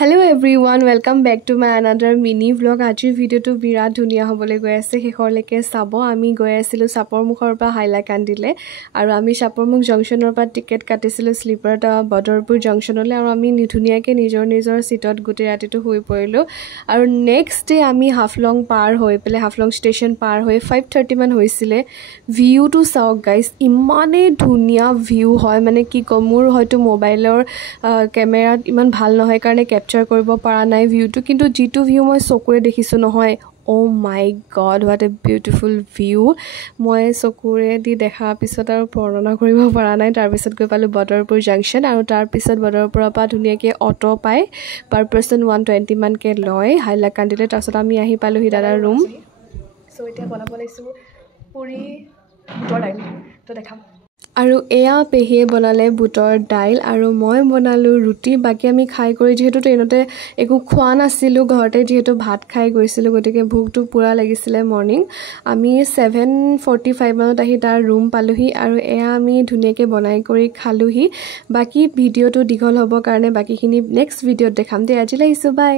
Hello everyone, welcome back to my another mini vlog. Ajir video to birat dhuniya hobole goi ase hekhorleke sabo ami goi asilu Sapormukhor pa Hailakandile aru ami Sapormukh junction or pa ticket katisilu sleeper ta Badorpur junction ole aru ami nidhuniyake nijor seatot gote rati to hoi porilu aru next day ami Haflong par hoi pele Haflong station par hoi 5:30 man hoisile view to saok guys imane dhuniya view hoy mane ki komur hoyto mobile or camera iman bhal nohoy karone capture koribo para nai view to kintu g2 view moi sokure dekhisu nohoy oh my god what a beautiful view moi sokure di dekha pisot aru porona koribo para nai tar pisot goi palu Badorpur junction aru tar pisot Badorpur pa dhuniyake auto pai per person 120 man ke loy Hailakandile tasot ami ahi palu hi dada room so etia bonabo laisu puri borai to dekham আৰু এয়া পেহিয়ে বনালে বুটৰ ডাইল আৰু মই বনালো ৰুটি বাকি আমি খাই কৰি যেহেতু ট্ৰেইনতে একো খোৱা নাছিলো ঘৰতে যেহেতু ভাত খাই গৈছিলো গতিকে ভোকটো পুৰা লাগিছিলে মৰ্নিং আমি 7:45 মানত আহি তাৰ ৰুম পালোহি আৰু এয়া আমি ধুনিয়াকে বনাই কৰি খালোহি বাকি ভিডিওটো দীঘল হ'ব কাৰণে বাকিখিনি নেক্সট ভিডিওত দেখাম দে আজিলৈ আহিছো বাই